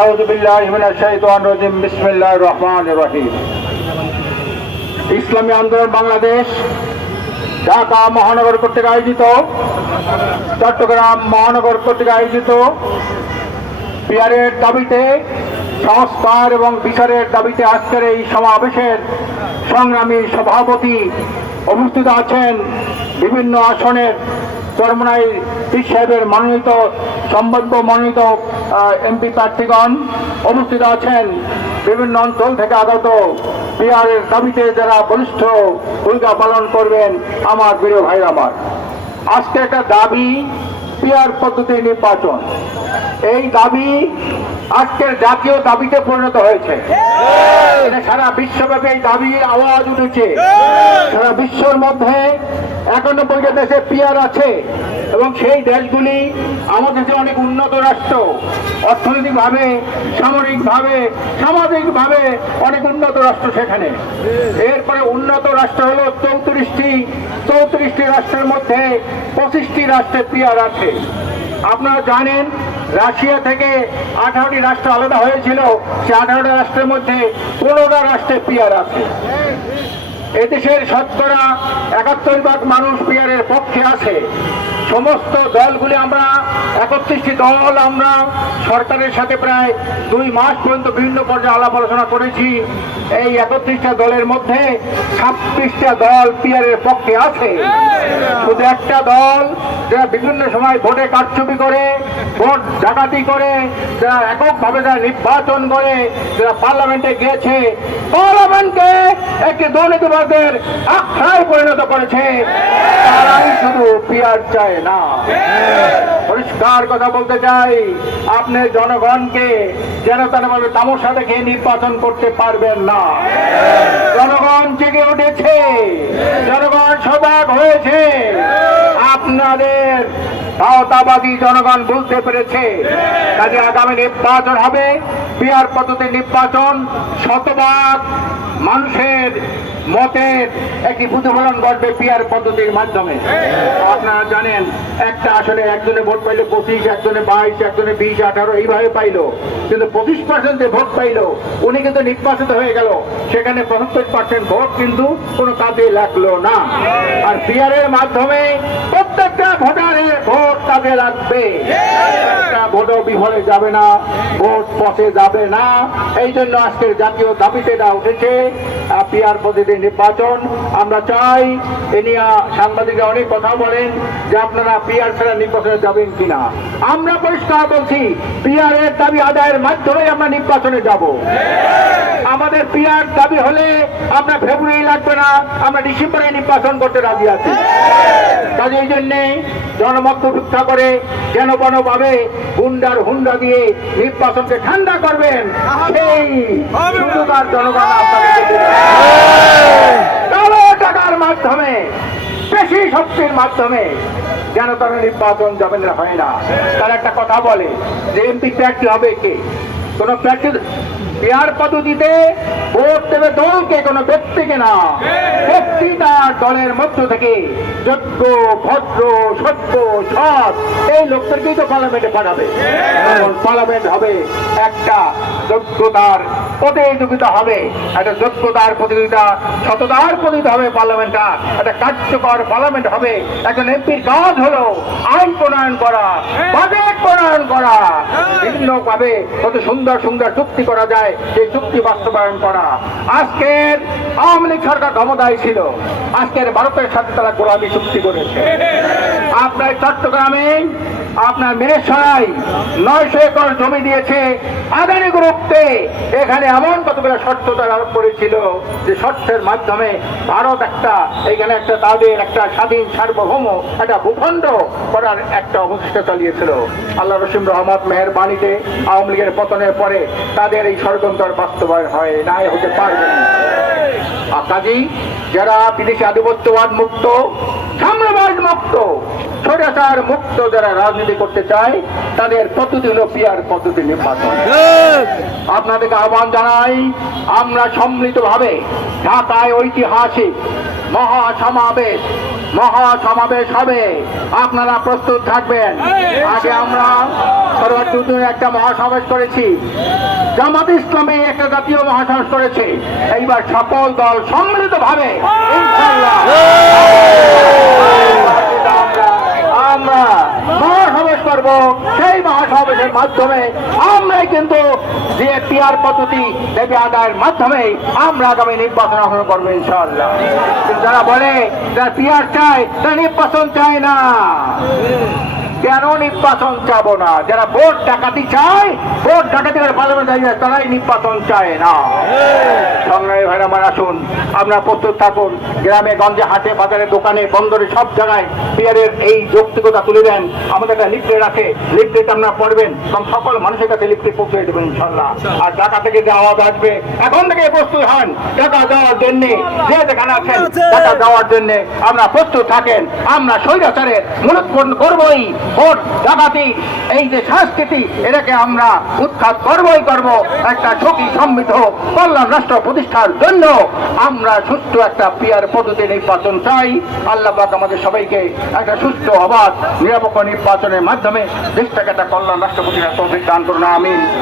আউযু বিল্লাহি মিনাশ শাইতানির রাজিম। রহিম। ইসলামী আন্দোলন বাংলাদেশ, ঢাকা মহানগর কর্তৃক আয়োজিত, চট্টগ্রাম মহানগর কর্তৃক আয়োজিত, বিহারের দাবিতে, সংস্কার এবং বিচারের দাবিতে আজকের এই সমাবেশের সংগ্রামী সভাপতি অবস্থিত আছেন বিভিন্ন আসনের চরমনাই পীর সাহেবের মনোনীত সম্ভাব্য মনোনীত এমপি প্রার্থীগণ উপস্থিত আছেন বিভিন্ন অঞ্চল থেকে আগত বিহারের দাবিতে যারা বলিষ্ঠ ভূমিকা পালন করবেন আমার প্রিয় ভাই আমার। আজকে একটা দাবি পিয়ার পদ্ধতি নির্বাচন। এই দাবি আজকের জাতীয় দাবিতে পরিণত হয়েছে। সারা বিশ্বব্যাপী এই দাবির আওয়াজ উঠেছে। সারা বিশ্বের মধ্যে একানব্বইটা দেশে পিয়ার আছে। এবং সেই দেশগুলি আমাদের যে অনেক উন্নত রাষ্ট্র। অর্থনৈতিকভাবে, সামরিকভাবে, সামাজিকভাবে অনেক উন্নত রাষ্ট্র সেখানে। এরপরে উন্নত রাষ্ট্র হলো চৌত্রিশটি চৌত্রিশটি রাষ্ট্রের মধ্যে পঁচিশটি রাষ্ট্রের পিয়ার আছে। আপনারা জানেন, রাশিয়া থেকে আঠারোটি রাষ্ট্র আলাদা হয়েছিল। সে আঠারোটা রাষ্ট্রের মধ্যে পনেরোটা রাষ্ট্রের পিয়ার আছে। এদেশের শতকরা একাত্তর ভাগ মানুষ পিয়ারের পক্ষে আছে। সমস্ত দলগুলি আমরা, একত্রিশটি দল আমরা সরকারের সাথে প্রায় দুই মাস পর্যন্ত বিভিন্ন পর্যায়ে আলাপ আলোচনা করেছি। এই একত্রিশটা দলের মধ্যে ছাব্বিশটা দল পিয়ারের পক্ষে আছে। শুধু একটা দল যারা বিভিন্ন সময় ভোটে কারচুপি করে, ভোট ডাকাতি করে, যারা এককভাবে যারা নির্বাচন করে, যারা পার্লামেন্টে গিয়েছে, পার্লামেন্টকে একটি দুর্নীতিবাদের আখ্যায় পরিণত করেছে। তারাই শুধু পিয়ার চায় না। পরিষ্কার কথা বলতে চাই, আপনি জনগণকে যেন তেন ভাবে তামসা দেখে নির্বাচন করতে পারবেন না। জনগণ জেগে উঠেছে, জনগণ সজাগ হয়েছে। আপনাদের ভাওতাবাদী জনগণ বুঝতে পেরেছে। কাজে আগামী নির্বাচন হবে। বিহার পদ্ধতি নির্বাচন শতভাগ মানুষের মতের একটি প্রতিফলন ঘটবে পিয়ার পদ্ধতির মাধ্যমে। আপনারা জানেন, একটা আসলে একজনে ভোট পাইলো পঁচিশ, একজনে বাইশ, একজনে বিশ, আঠারো, এইভাবে পাইলো। কিন্তু পঁচিশ পার্সেন্ট ভোট পাইলো, উনি কিন্তু নির্বাচিত হয়ে গেল। সেখানে পঁচাত্তর পার্সেন্ট ভোট কিন্তু কোনো কাজে লাগল না। আর পিয়ারের মাধ্যমে প্রত্যেকটা ভোটারের ভোট কাজে লাগবে। একটা ভোটও বিফলে যাবে না, ভোট পথে যাবে না। এই জন্য আজকের জাতীয় দাবিতে এটা উঠেছে পিয়ার পদ্ধতি নির্বাচন। আমরা চাই এ নিয়ে সাংবাদিকরা অনেক কথা বলেন যে আপনারা পিয়ার ছাড়া নির্বাচনে যাবেন কিনা। আমরা পরিষ্কার বলছি পিয়ারের দাবি আদায়ের মাধ্যমে আমরা নির্বাচনে যাব। আমাদের পিয়ার দাবি হলে আমরা ফেব্রুয়ারি লাগবে না, আমরা ডিসেম্বরে নির্বাচন করতে রাজি আছি। কাজে এই জন্যে জনমত উপেক্ষা করে যেন ভাবে গুন্ডার হুন্ডা দিয়ে নির্বাচনকে ঠান্ডা করবেন, সেই সুযোগার জনগণ কালো টাকার মাধ্যমে, বেশি শক্তির মাধ্যমে যেন তারা নির্বাচন যাবেন হয় না তারা একটা কথা বলে যে, এমপি ত্যাগটি হবে কে? কোন প্র্যাকটিস বিহার পদ্ধতিতে ভোট দেবে দলকে কোনো ব্যক্তিকে না। ব্যক্তি তার দলের মধ্য থেকে যোগ্য ভদ্র সত্য সৎ এই লোকদেরকেই তো পার্লামেন্টে পাঠাবে। পার্লামেন্ট হবে একটা যোগ্যতার প্রতিযোগিতা হবে। একটা যোগ্যতার প্রতিযোগিতা, সততার প্রতিযোগিতা হবে পার্লামেন্টটা। একটা কার্যকর পার্লামেন্ট হবে। একজন এমপির কাজ হলো আইন প্রণয়ন করা, বাজেট প্রণয়ন করা। বিভিন্ন ভাবে কত সুন্দর সুন্দর চুক্তি করা যায়, সেই চুক্তি বাস্তবায়ন করা। আজকের আওয়ামী লীগ সরকার ক্ষমতায় ছিল। আজকের ভারতের সাথে তারা গোলামি চুক্তি করেছে। আপনার চট্টগ্রামে আপনার মেরেশাই নয়শো একর জমি দিয়েছে। আদানি গ্রুপকে এখানে এমন কতগুলো শর্ত আরোপ করেছিল যে শর্তের মাধ্যমে ভারত একটা, এখানে একটা তাদের একটা স্বাধীন সার্বভৌম, একটা ভূখণ্ড করার একটা অবশিষ্ট চালিয়েছিল। আল্লাহ রসিম রহমত মেহের বাণীতে আওয়ামী লীগের পতনের পরে তাদের এই ষড়যন্ত্র বাস্তবায়ন হয় নাই, হতে পারবে না। আর কাজেই যারা বিদেশি আধিপত্যবাদ মুক্ত সাম্রাজ্য মুক্ত স্বৈরাচার মুক্ত যারা রাজনীতি করতে চায় তাদের পদ্ধতি হলো পিয়ার পদ্ধতি নির্বাচন। আপনাদেরকে আহ্বান জানাই আমরা সম্মিলিতভাবে ঢাকায় ঐতিহাসিক মহা সমাবেশ মহা সমাবেশ হবে। আপনারা প্রস্তুত থাকবেন। আগে আমরা সর্বদূর একটা মহাসমাবেশ করেছি। জামাত ইসলামে একটা জাতীয় মহাসমাবেশ করেছে। এইবার সকল দল সম্মিলিতভাবে ভাবে আমরা মহাসমাবেশ করব। সেই মহাসমাবেশের মাধ্যমে আমরাই কিন্তু যে পিয়ার পদ্ধতি দেবী আদায়ের মাধ্যমে আমরা আগামী নির্বাচন আহ্বান করব ইনশাআল্লাহ। যারা বলে, যারা পিয়ার চায়, তারা নির্বাচন চায় না। কেন নির্বাচন চাব না? যারা ভোট ডাকাতি চায়, ভোট ডাকাতি করে পার্লামেন্ট তারাই নির্বাচন চায় না। সংগ্রামী ভাইরা, আমার আসুন আপনারা প্রস্তুত থাকুন। গ্রামে, গঞ্জে, হাটে, বাজারে, দোকানে, বন্দরে, সব জায়গায় পিয়ারের এই যৌক্তিকতা তুলে দেন। আমাদের একটা রাখে। লিফটে আপনারা পড়বেন। তখন সকল মানুষের কাছে লিফটে পৌঁছে দেবেন ইনশাল্লাহ আর টাকা থেকে যে আওয়াজ আসবে, এখন থেকে প্রস্তুত হন। টাকা দেওয়ার জন্য, যে যেখানে আছেন টাকা দেওয়ার জন্য আমরা প্রস্তুত থাকেন। আমরা স্বৈরাচারের মূলোৎপন্ন করবই। ভোট ডাকাতি এই যে সংস্কৃতি, এটাকে আমরা উৎখাত করবই করব। একটা ঝুঁকি সমৃদ্ধ কল্যাণ রাষ্ট্র প্রতিষ্ঠার জন্য আমরা সুস্থ একটা পিয়ার পদ্ধতি নির্বাচন চাই। আল্লাহ আমাদের সবাইকে একটা সুস্থ, অবাধ, নিরপেক্ষ নির্বাচনের মাধ্যমে দেশটাকে একটা কল্যাণ রাষ্ট্র প্রতিষ্ঠা দান করুন।